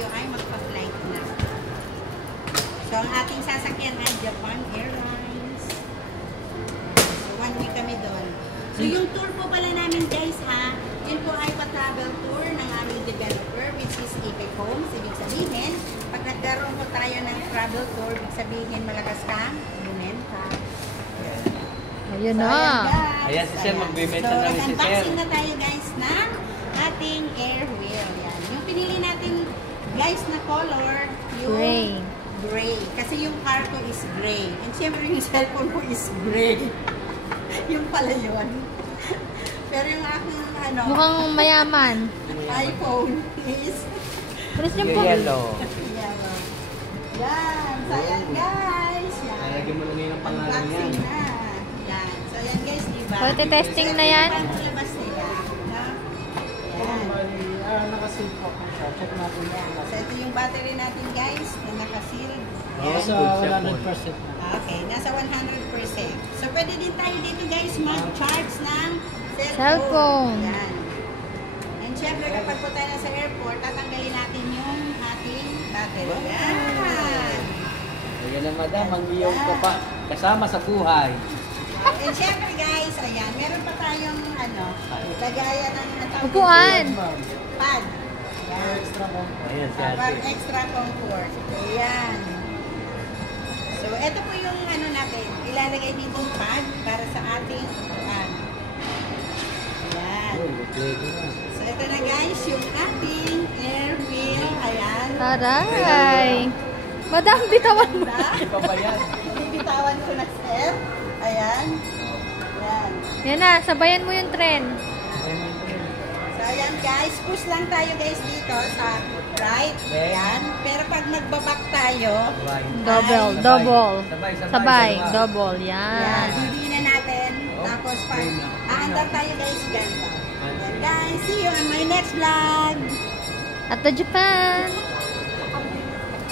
tayo ay magpa-flight na. So, ang ating sasakyan ay Japan Airlines. So, 1 week kami doon. So, yung tour po pala namin guys ha, yun po ay pa-travel tour ng aming developer, which is Epic Homes. Ibig sabihin, pag nagkaroon po tayo ng travel tour, ibig sabihin malakas kang bumenta. Ayun So, na. Ayan si Sir, magbibenta so, na rin si Sir. unboxing na tayo guys ng ating air wheel. Yan. Yung pinili natin guys na color, yung gray. Kasi yung car ko is gray. And syempre yung cellphone ko is gray. Yung pala yun. Pero yung aking ano, Mukhang mayaman. iPhone is Pulis niyo po. Yellow. yellow. Yan. So yan guys. Yan. Nalagyan mo lang yun ang pangalan niya. Unboxing na. Yan. So yan guys, diba? Pwede testing na yan. So, ito yung labas nila. No? Yan. Nakasil po ako siya. Check natin Yan. So ito yung battery natin guys na nakasealed. Oh, Yan. Nasa 100% na. Okay, nasa 100%. So pwede din tayo dito guys mag-charge ng Cellphone. Yan. And syempre kapag po tayo nasa airport, tatanggalin natin yung ating battery. Yan. Ayan na madam, ang iyong kasama sa buhay. And syempre guys, ayan, meron pa tayong ano, lagayan ng Upuan. pad. Ayan. Extra mo. Ayan si Para ate. extra comfort. Ayan. So, ito po yung ano natin, ilalagay dito yung pad para sa ating upuan. Ayan. So, ito na guys, yung ating air wheel. Ayan. Taray. Madam, bitawan mo. Iba ba yan? Bibitawan ko na step. Ayan. Ayan. Yan na, sabayan mo yung tren. So, ayan guys, push lang tayo guys dito sa right. Ayan. Pero pag magbabak tayo, Double. Sabay. Double. ayan, Yan. hindi na natin. Tapos pag aandar tayo guys, ganito. Ayan guys, see you on my next vlog. At the Japan.